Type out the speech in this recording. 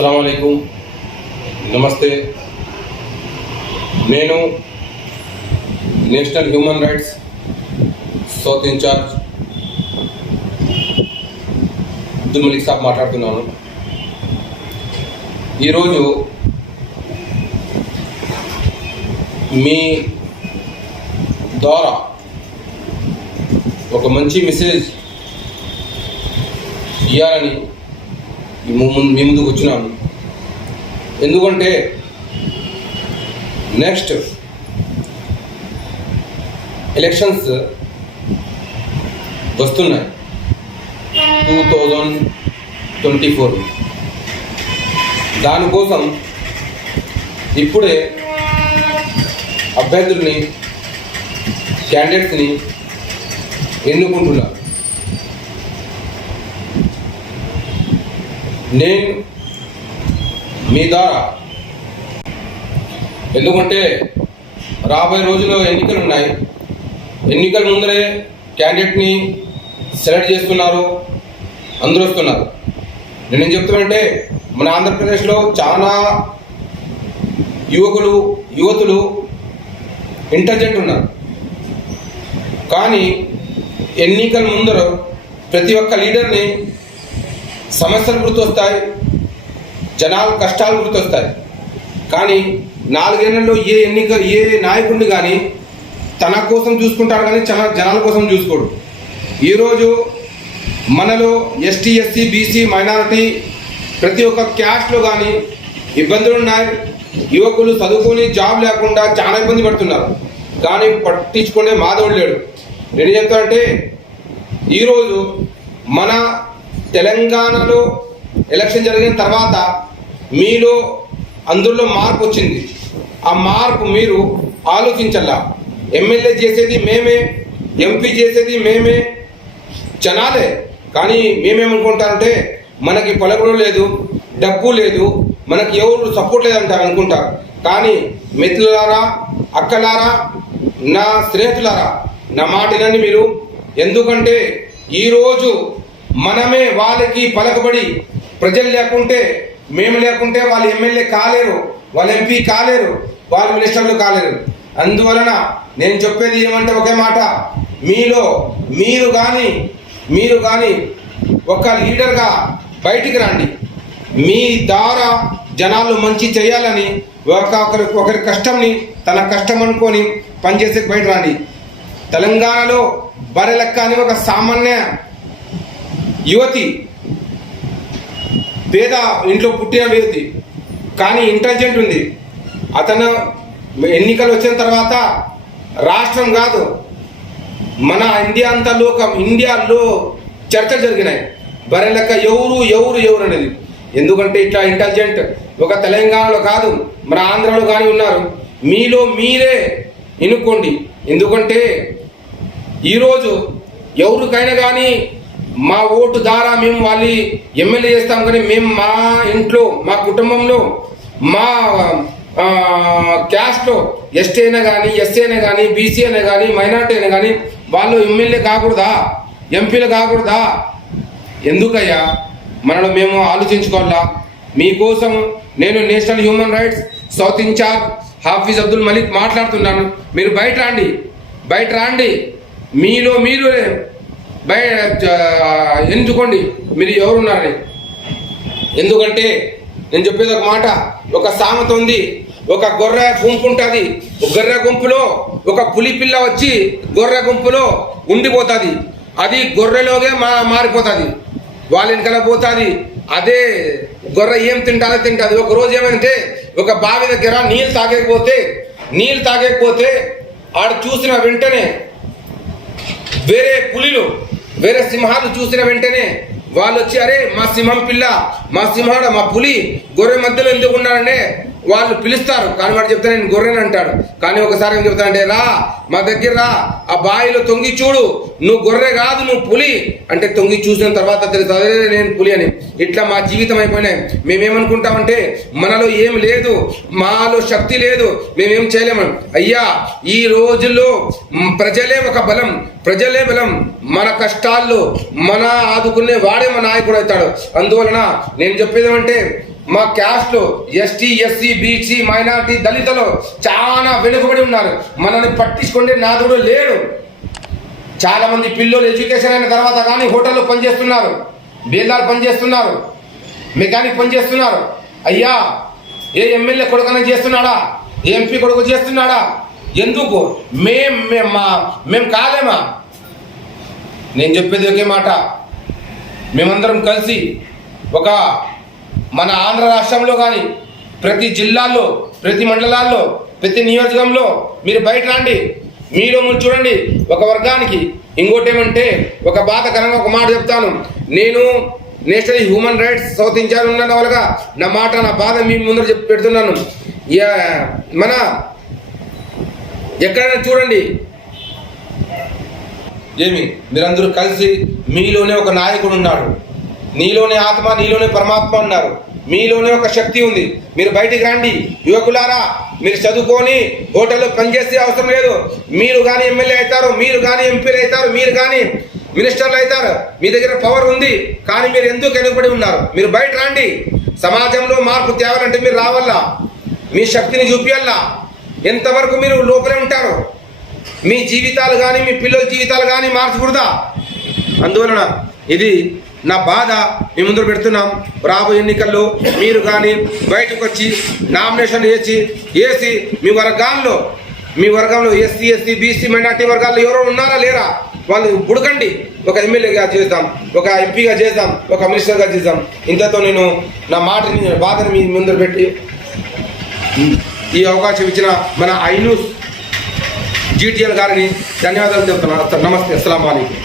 అస్సలం నమస్తే నేను national human rights south in-charge Abdul Malik సాబ్ మాట్లాడుతున్నాను ఈరోజు మీ ద్వారా ఒక మంచి మెసేజ్ ఇవ్వాలని ఈ మీ ముందుకు వచ్చినాను ఎందుకంటే నెక్స్ట్ ఎలక్షన్స్ వస్తున్నాయి. టూ థౌజండ్ ట్వంటీ ఫోర్ దానికోసం ఇప్పుడే అభ్యర్థుల్ని క్యాండిడేట్స్ని ఎన్నుకుంటున్నారు నేను మీ ద్వారా. ఎందుకంటే రాబోయే రోజుల్లో ఎన్నికలు ఉన్నాయి ఎన్నికల ముందరే క్యాండిడేట్ని సెలెక్ట్ చేస్తున్నారు అందరూ వస్తున్నారు నేనేం చెప్తున్నానంటే మన ఆంధ్రప్రదేశ్లో చాలా యువకులు యువతులు ఇంటెలిజెంట్ ఉన్నారు. కానీ ఎన్నికల ముందర ప్రతి ఒక్క లీడర్ని సమస్యలు గుర్తొస్తాయి జనాల కష్టాలు గుర్తొస్తాయి. కానీ నాలుగేళ్ళలో ఏ ఎన్నిక ఏ నాయకుడిని కానీ తన కోసం చూసుకుంటాడు కానీ చాలా జనాల కోసం చూసుకోడు. ఈరోజు మనలో ఎస్టీ ఎస్సీ బీసీ మైనారిటీ ప్రతి ఒక్క క్యాస్ట్లో కానీ ఇబ్బందులు ఉన్నాయి. యువకులు చదువుకొని జాబ్ లేకుండా చాలా ఇబ్బంది పడుతున్నారు. కానీ పట్టించుకునే మాధవుడు లేడు. నేను చెప్తానంటే ఈరోజు మన తెలంగాణలో ఎలక్షన్ జరిగిన తర్వాత మీలో అందులో మార్పు వచ్చింది. ఆ మార్పు మీరు ఆలోచించాల ఎమ్మెల్యే చేసేది మేమే ఎంపీ చేసేది మేమే జనాలే. కానీ మేమేమనుకుంటారంటే మనకి పలుకుడు లేదు డబ్బు లేదు మనకి ఎవరు సపోర్ట్ లేదంటారు అనుకుంటారు కానీ మిత్రులారా అక్కలారా నా స్నేహితులారా నా మాటినని మీరు ఎందుకంటే ఈరోజు మనమే వాళ్ళకి పలకబడి ప్రజలు లేకుంటే మేము లేకుంటే వాళ్ళు ఎమ్మెల్యే కాలేరు వాళ్ళు ఎంపీ కాలేరు వాళ్ళు మినిస్టర్లు కాలేరు. అందువలన నేను చెప్పేది ఏమంటే ఒకే మాట. మీలో మీరు కానీ మీరు కానీ ఒక లీడర్గా బయటికి రండి. మీ ద్వారా జనాలు మంచి చేయాలని ఒక ఒకరి ఒకరి కష్టంని తన కష్టం అనుకొని పనిచేసే బయట రండి. తెలంగాణలో బరెలెక్క అని ఒక సామాన్య యువతి పేద ఇంట్లో పుట్టిన వ్యక్తి కానీ ఇంటెలిజెంట్ ఉంది. అతను ఎన్నికలు వచ్చిన తర్వాత రాష్ట్రం కాదు మన ఇండియా అంతా లోకం ఇండియాలో చర్చలు జరిగినాయి. బరెలెక్క ఎవరు ఎవరు ఎవరు అనేది. ఎందుకంటే ఇట్లా ఇంటెలిజెంట్ ఒక తెలంగాణలో కాదు మన ఆంధ్రలో కానీ ఉన్నారు. మీలో మీరే ఎన్నుకోండి. ఎందుకంటే ఈరోజు ఎవరికైనా కానీ మా ఓటు ద్వారా మేము వాళ్ళ ఎమ్మెల్యే చేస్తాం కానీ మేము మా ఇంట్లో మా కుటుంబంలో మా క్యాస్ట్లో ఎస్టీ అయినా కానీ ఎస్సీ అయినా కానీ బీసీ అయినా కానీ మైనార్టీ అయినా కానీ వాళ్ళు ఎమ్మెల్యే కాకూడదా? ఎంపీలు కాకూడదా? ఎందుకయ్యా? మనలో మేము ఆలోచించుకోవాలా? మీకోసం నేను national human rights south in-charge Hafeez Abdul Malik మాట్లాడుతున్నాను. మీరు బయట రండి. బయట రండి. మీలో మీరు బయ ఎంచుకోండి మీరు ఎవరున్నారని? ఎందుకంటే నేను చెప్పేది ఒక మాట ఒక సామెత ఉంది. ఒక గొర్రె గుంపు ఉంటుంది. గొర్రె గుంపులో ఒక పులి పిల్ల వచ్చి గొర్రె గుంపులో ఉండిపోతుంది. అది గొర్రెలోగే మా మారిపోతుంది. వాళ్ళ వెనకాల పోతుంది. అదే గొర్రె ఏం తింటాదో తింటుంది. ఒక రోజు ఏమంటే ఒక బావి దగ్గర నీళ్ళు తాగకపోతే నీళ్ళు తాగకపోతే ఆడ చూసిన వెంటనే వేరే పులిలు వేరే సింహాలు చూసిన వెంటనే వాళ్ళు వచ్చి అరే మా సింహం పిల్ల మా సింహాడ మా పులి గొర్రె మధ్యలో ఎందుకు ఉన్నాడంటే వాళ్ళు పిలుస్తారు. కానీ వాడు చెప్తే నేను గొర్రెని అంటాడు. కానీ ఒకసారి ఏం చెప్తానంటే రా మా దగ్గర రా. ఆ బావిలో తొంగి చూడు. నువ్వు గొర్రె కాదు నువ్వు పులి. అంటే తొంగి చూసిన తర్వాత తెలుసు నేను పులి అని. ఇట్లా మా జీవితం అయిపోయినాయి. మేమేమనుకుంటామంటే మనలో ఏం లేదు మాలో శక్తి లేదు మేమేం చేయలేము. అయ్యా ఈ రోజుల్లో ప్రజలే ఒక బలం ప్రజలే బలం. మన కష్టాల్లో మన ఆదుకునే వాడే మన నాయకుడు అవుతాడు. అందువలన నేను చెప్పేది ఏమంటే మా caste ST SC BC minority దళితులు చాలా వెనుకబడి ఉన్నారు. మనల్ని పట్టించుకుంటే నాదుడు లేడు. చాలా మంది పిల్లలు ఎడ్యుకేషన్ అయిన తర్వాత కానీ హోటల్లో పనిచేస్తున్నారు. బేదాలు పనిచేస్తున్నారు. మెకానిక్ పనిచేస్తున్నారు. అయ్యా ఏ ఎమ్మెల్యే కొడుకనే చేస్తున్నాడా? ఏ ఎంపీ కొడుకు చేస్తున్నాడా? ఎందుకు? మేం మేం మా మేము కాలేమా? నేను చెప్పేది ఒకే మాట. మేమందరం కలిసి ఒక మన ఆంధ్ర రాష్ట్రంలో కానీ ప్రతి జిల్లాల్లో ప్రతి మండలాల్లో ప్రతి నియోజకంలో మీరు బయట రండి. మీలో మీరు చూడండి. ఒక వర్గానికి ఇంకోటి ఏమంటే ఒక బాధకరంగా ఒక మాట చెప్తాను. నేను national human rights south incharge ఉన్న వాళ్ళగా నా మాట నా బాధ మీ ముందర చెప్పి పెడుతున్నాను. మన ఎక్కడైనా చూడండి. ఏమి? మీరందరూ కలిసి మీలోనే ఒక నాయకుడు ఉన్నాడు. నీలోనే ఆత్మ నీలోనే పరమాత్మ ఉన్నారు మీలోనే ఒక శక్తి ఉంది. మీరు బయటికి రండి. యువకులారా మీరు చదువుకొని హోటల్లో పనిచేసే అవసరం లేదు. మీరు కానీ ఎమ్మెల్యే అవుతారు మీరు కానీ ఎంపీలు అవుతారు మీరు కానీ మినిస్టర్లు అవుతారు. మీ దగ్గర పవర్ ఉంది కానీ మీరు ఎందుకు వెనుకబడి ఉన్నారు? మీరు బయట రండి. సమాజంలో మార్పు తేవాలంటే మీరు రావాలా మీ శక్తిని చూపించాలా ఎంతవరకు మీరు లోపలే ఉంటారు. మీ జీవితాలు కానీ మీ పిల్లల జీవితాలు కానీ మార్చకూడదా? అందువలన ఇది నా బాధ మీ ముందు పెడుతున్నాం. రాబోయే ఎన్నికల్లో మీరు కానీ బయటకు వచ్చి నామినేషన్ వేసి వేసి మీ వర్గాల్లో మీ వర్గంలో ఎస్సీ ఎస్సీ బీసీ మైనార్టీ వర్గాల్లో ఎవరో ఉన్నారా లేరా? వాళ్ళు బుడకండి ఒక ఎమ్మెల్యేగా చేద్దాం ఒక ఎంపీగా చేద్దాం ఒక మినిస్టర్గా చేద్దాం. ఇంతతో నేను నా మాటని బాధని మీ ముందర పెట్టి ఈ అవకాశం ఇచ్చిన మన ఐన్యూస్ జీటీఎల్ గారిని ధన్యవాదాలు చెప్తున్నాను. నమస్తే అస్సలం వాలేకం